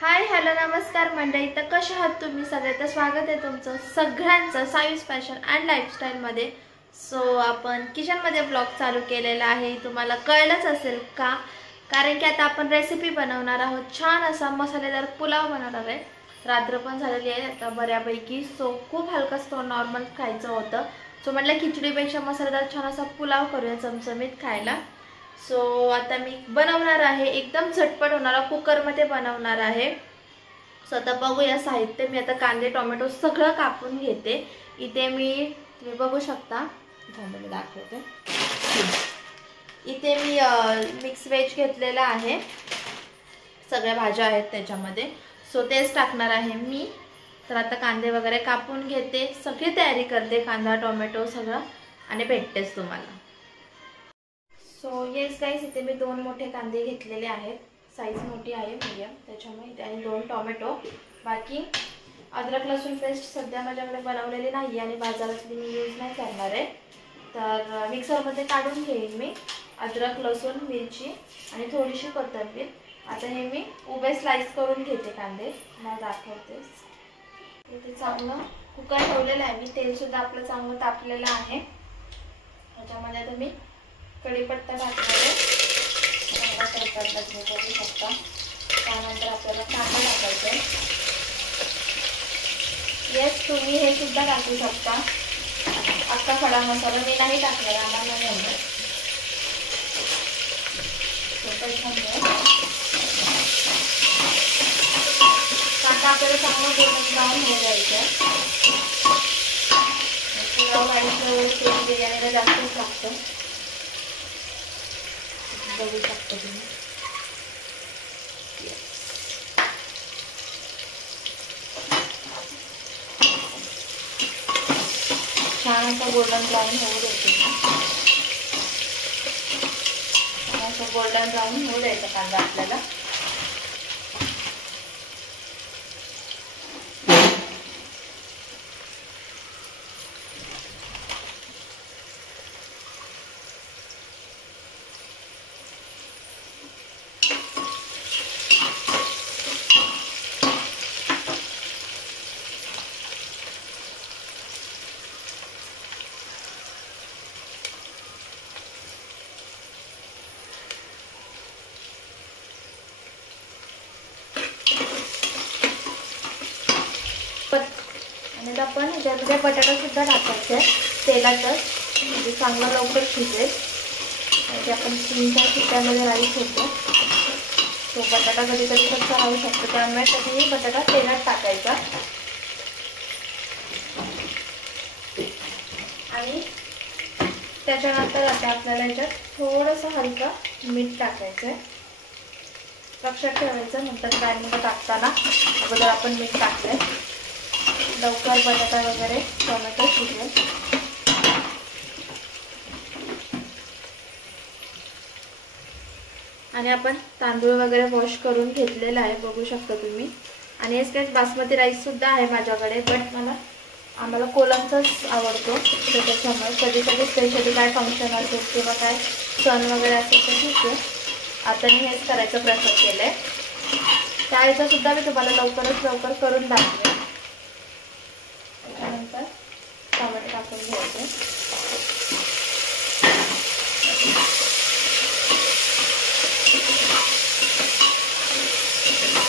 Hi hello नमस्कार मंडळी, तर कशा आहात तुम्ही सगळे? तर स्वागत आहे तुमचं सगळ्यांचं साईज फॅशन अँड लाईफस्टाईल मध्ये। सो आपण किचन मध्ये ब्लॉग चालू केलेला आहे, तुम्हाला कळलंच असेल का? कारण की आता आपण रेसिपी बनवणार आहोत, छान असा मसालेदार पुलाव बनवणार आहे। रात्र पण झालेली आहे आता बऱ्यापैकी, सो खूप हलकाच नॉर्मल खायचं होतं। सो म्हटलं खिचडीपेक्षा मसालेदार छान असा पुलाव करूया चमचमीत खायला। सो आता मी बनवणार आहे, एकदम झटपट होणारा कुकर मध्ये बनवणार आहे। सो आता बघूया साहित्य। मी आता कांदे टोमॅटो सगळं कापून घेते। इथे तुम्ही बघू शकता, थांबले दाखवते। इथे मी मिक्स वेज घेतलेला आहे, सगळ्या भाज्या आहेत त्याच्यामध्ये, सो तेच टाकणार आहे मी। तर आता कांदे वगैरे कापून घेते, सगळी तयारी करते, कांदा टोमॅटो सगळं, आणि भेटतेच तुम्हाला। सो येस गाइस, इथे मी 2 मोठे कांदे घेतलेले आहेत, साईज मोठी आहे मीडियम, त्याच्यामुळे इथे आणि 2 टोमॅटो। बाकी अद्रक लसूण पेस्ट सध्या माझ्याकडे बनवलेली नाही आणि बाजारातली मी यूज नाही करणार आहे, तर मिक्सरमध्ये काढून घेईन मी अद्रक लसूण मिरची आणि थोडीशी कोथिंबीर। आता हे मी उभे स्लाइस करून घेते कांदे, मला दाखवते। इथे चांगलं कुकर ठेवलेलं आहे मी, तेल सुद्धा आपलं चांगलं तापलेलं आहे। त्याच्यामध्ये आता मी कढीपत्ता टाकणार आहे, चांगला कढीपत्ता तुम्ही बघू शकता। त्यानंतर आपल्याला कांदा टाकायचा आहे। येस, तुम्ही हे सुद्धा टाकू शकता, अख्खा खडा मसाला मी नाही टाकणार, आम्हाला नाही आवडत। कांदा आपल्याला चांगला गोल्डन ब्राऊन होऊ द्यायचा आहे। पुलाव राईस बिर्याणीला जास्तच लागतं, बघू शकता तुम्ही। छान असा गोल्डन ब्राऊन होऊ द्यायचा, छान असा गोल्डन ब्राऊन होऊ द्यायचा कांदा आपल्याला। आणि आपण ह्याच्यामध्ये बटाटा सुद्धा टाकायचा आहे तेलातच, म्हणजे चांगला लवकर शिजेल। म्हणजे आपण 3-4 शिट्ट्यामध्ये राईस होतो, तो बटाटा कधी कधी कच्चा राहू शकतो, त्यामुळे कधीही बटाटा तेलात टाकायचा। आणि त्याच्यानंतर आता आपल्याला याच्यात थोडंसं हलकं मीठ टाकायचं आहे, लक्षात ठेवायचं नंतर फ्रायमध्ये टाकताना अगोदर आपण मीठ टाकलंय, लवकर बटाटा वगैरे टोमॅटो शिजेल। आणि आपण तांदूळ वगैरे वॉश करून घेतलेला आहे, बघू शकता तुम्ही। आणि हे बासमती राईस सुद्धा आहे माझ्याकडे, बट आम्हाला कोलमचाच आवडतो, तर त्याच्यामुळे कधी कधी स्पेशली काय फंक्शन असेल किंवा काय सण वगैरे असेल तर ठीक आहे। आता मी हेच करायचं प्रेफर केलंय, त्याचा सुद्धा मी तुम्हाला लवकर करून दाखवेन। त्यानंतर टोमॅटो टाकून घ्यायचे,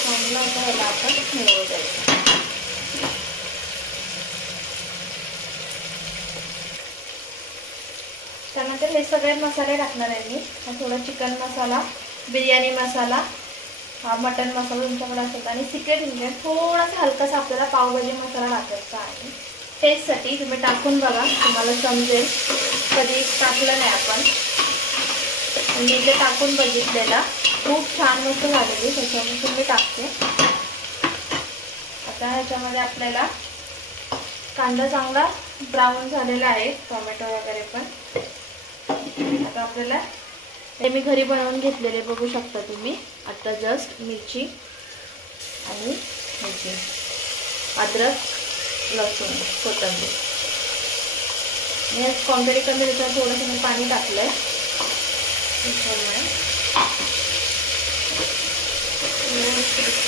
चांगला आता ह्याला आपण मिळवू द्यायचं। त्यानंतर हे सगळे मसाले टाकणार आहे मी, थोडा चिकन मसाला, बिर्याणी मसाला, मटन मसाला तुमच्याकडे असेल, आणि सिक्रेट इंग्रेडियंट थोडासा हलकासा आपल्याला पावभाजी मसाला टाकायचा आहे टेस्टसाठी। तुम्ही टाकून बघा, तुम्हाला समजेल, कधी टाकलं नाही आपण, मी इथे टाकून बघितलेला, खूप छान मस्त झालेली, त्याच्यामुळे मी टाकते। आता ह्याच्यामध्ये आपल्याला कांदा चांगला ब्राऊन झालेला आहे, टोमॅटो वगैरे पण। आता आपल्याला हे मी घरी बनवून घेतलेले बघू शकता तुम्ही, आता जस्ट मिरची आणि ह्याची अद्रक लसूण कोथिंबीर, क्वांटिटी कमी त्याच्यात थोडंसं मी पाणी टाकलंय, त्याच्यामुळे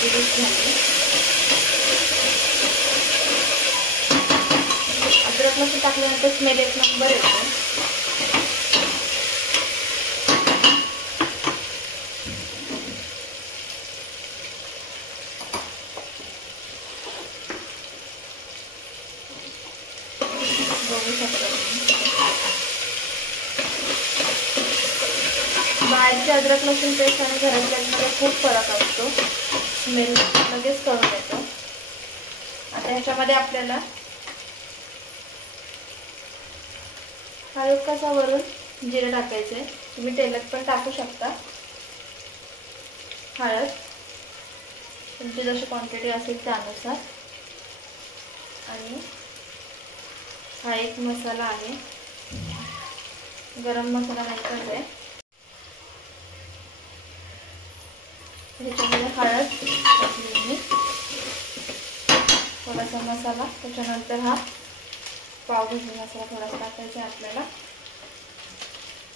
तिरपीस झाली. अद्रक लसूण टाकल्यानंतर स्मेल एक नंबर येतो. बघू शकता बाहेरची अद्रक लसूण पेस्ट आणि घरातल्यामध्ये खूप फरक असतो. स्मेल लगेच कळून येतो. आता ह्याच्यामध्ये आपल्याला हलकासा वरून जिरे टाकायचे. तुम्ही तेलात पण टाकू शकता. हळद तुमची जशी क्वांटिटी असेल त्यानुसार. आणि हा एक मसाला आहे, गरम मसाला नाहीच आहे. त्याच्यामध्ये हळद टाकली, थोडासा मसाला. त्याच्यानंतर हा पावभाजी मसाला थोडासा टाकायचा आहे आपल्याला.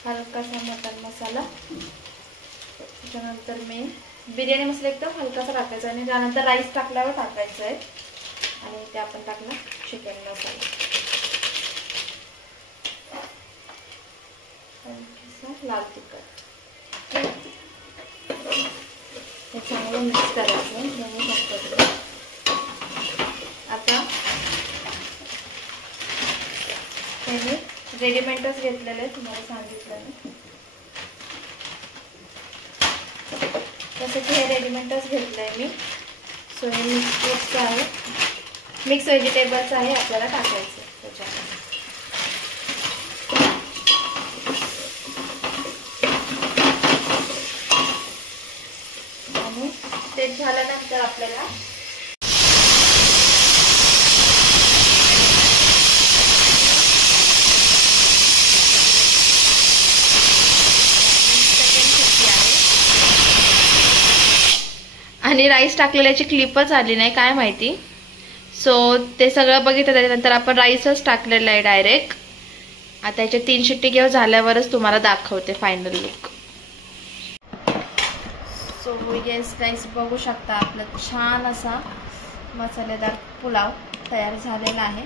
हलकासा मटन मसाला. त्याच्यानंतर मी बिर्याणी मसाला एकदम हलकासा टाकायचा आणि त्यानंतर राईस टाकल्यावर टाकायचं आहे. आणि ते आपण टाकलं चिकन मसाला. लाल तिखट हे चांगलं मिक्स करायचं. बघू शकता तुम्ही. आता हे मी रेडीमेडच घेतलेलं आहे, तुम्हाला सांगितलं मी. तसं की हे रेडीमेडच घेतलं आहे मी. सो हे मिक्स आहे, मिक्स व्हेजिटेबल्स आहे, आपल्याला टाकायचं त्याच्यामध्ये. आणि ते झाल्यानंतर आपल्याला आणि राईस टाकलेल्याची क्लिपच आली नाही, काय माहिती. सो ते सगळं बघितलं. त्याच्यानंतर आपण राईसच टाकलेलं आहे डायरेक्ट. आता याचे 3 शिट्टी घेऊन झाल्यावरच तुम्हाला दाखवते फायनल लुक. सो येस गाईस, बघू शकता आपला छान असा मसालेदार पुलाव तयार झालेला आहे.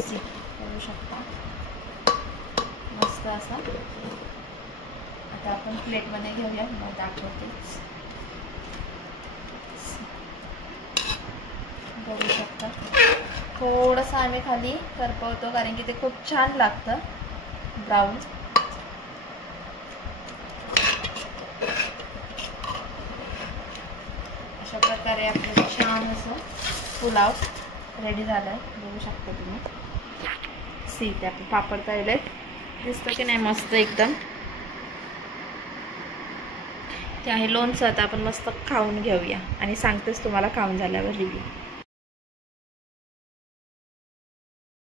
बघू शकता मस्त असा. आता आपण प्लेटमध्ये घेऊया, मग दाखवते. बघू शकता थोडंसं आम्ही खाली करपवतो कारण की ते खूप छान लागतं ब्राऊन. अशा प्रकारे आपलं छान असं पुलाव रेडी झालं आहे. बघू शकता तुम्ही. ते आपण पापड तळले दिसतं की नाही, मस्त एकदम. ते आहे लोणचं. आता आपण मस्त खाऊन घेऊया आणि सांगतेच तुम्हाला खाऊन झाल्यावर रिव्ह्यू.